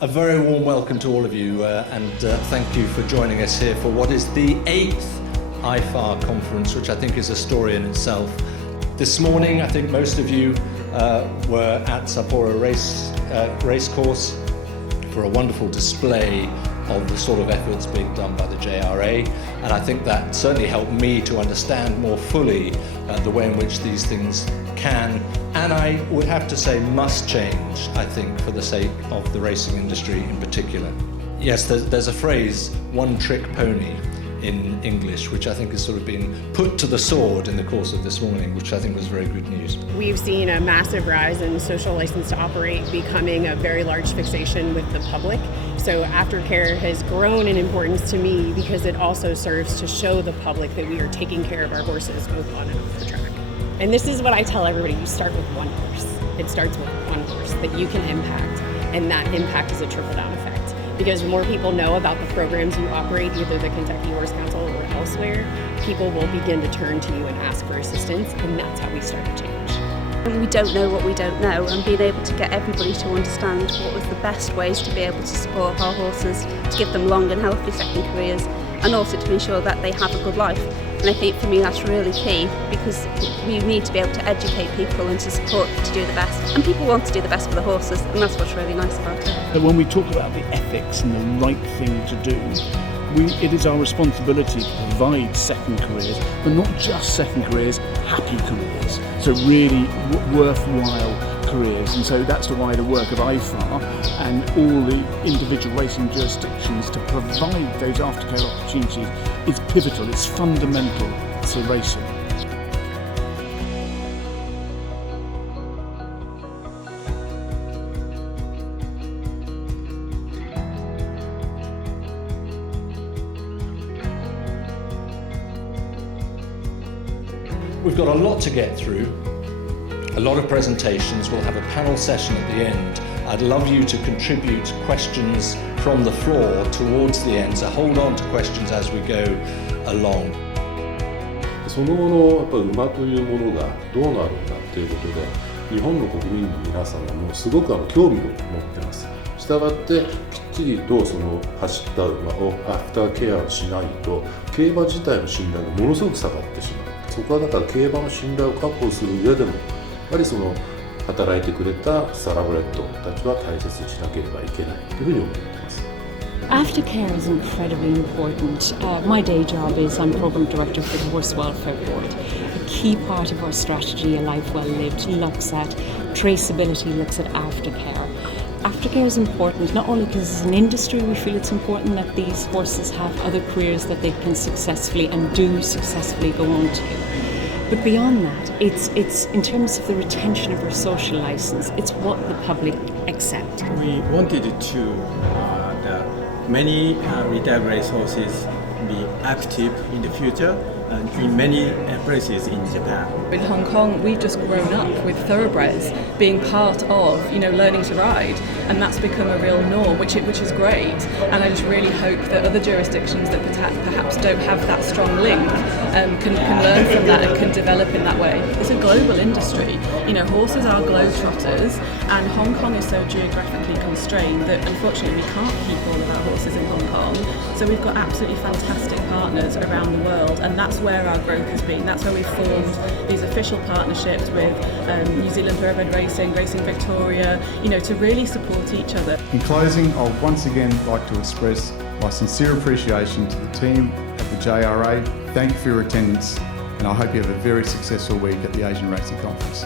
A very warm welcome to all of you and thank you for joining us here for what is the 8th IFAR conference, which I think is a story in itself. This morning, I think most of you were at Sapporo Racecourse for a wonderful display of the sort of efforts being done by the JRA, and I think that certainly helped me to understand more fully the way in which these things can, and I would have to say must change, I think, for the sake of the racing industry in particular. Yes, there's a phrase, one trick pony, in English, which I think has sort of been put to the sword in the course of this morning, which I think was very good news. We've seen a massive rise in social license to operate becoming a very large fixation with the public. So aftercare has grown in importance to me because it also serves to show the public that we are taking care of our horses both on and off the track. And this is what I tell everybody, you start with one horse. It starts with one horse that you can impact, and that impact is a trickle-down effect. Because the more people know about the programs you operate, either the Kentucky Horse Council or elsewhere, people will begin to turn to you and ask for assistance, and that's how we start to change. We don't know what we don't know, and being able to get everybody to understand what was the best ways to be able to support our horses, to give them long and healthy second careers, and also to ensure that they have a good life. And I think for me that's really key, because we need to be able to educate people and to support to do the best. And people want to do the best for the horses, and that's what's really nice about it. But when we talk about the ethics and the right thing to do, it is our responsibility to provide second careers, but not just second careers, happy careers. So really worthwhile careers. And so that's why the work of IFAR and all the individual racing jurisdictions to provide those aftercare opportunities is pivotal, it's fundamental to racing. We've got a lot to get through, a lot of presentations. We'll have a panel session at the end. I'd love you to contribute questions from the floor towards the end, so hold on to questions as we go along. その後のやっぱ馬というものがどうなるんだということで、日本の国民の皆さんはもうすごく興味を持ってます。したがってきっちりとその走った馬をアフターケアをしないと競馬自体の信頼がものすごく下がってしまう。そこはだから競馬の信頼を確保する上でもやはりその働いてくれたサラブレッドたちは大切にしなければいけないというふうに思っています。Aftercare is incredibly important. My day job is I'm Programme Director for the Horse Welfare Board. A key part of our strategy, A Life Well Lived, looks at traceability, looks at aftercare. Aftercare is important not only because as an industry we feel it's important that these horses have other careers that they can successfully and do successfully go on to. But beyond that, it's in terms of the retention of our social licence, it's what the public accept. We wanted to that many retired racehorses be active in the future and in many places in Japan. In Hong Kong, we've just grown up with thoroughbreds being part of, learning to ride, and that's become a real norm, which is great. And I just really hope that other jurisdictions that perhaps don't have that strong link can learn from that and can develop in that way. It's a global industry. Horses are globetrotters, and Hong Kong is so geographically constrained that unfortunately we can't keep all of our horses in Hong Kong. So we've got absolutely fantastic partners around the world, and that's where our growth has been. That's where we've formed these official partnerships with New Zealand Thoroughbred Racing, Racing Victoria, to really support each other. In closing, I would once again like to express my sincere appreciation to the team at the JRA. Thank you for your attendance, and I hope you have a very successful week at the Asian Racing Conference.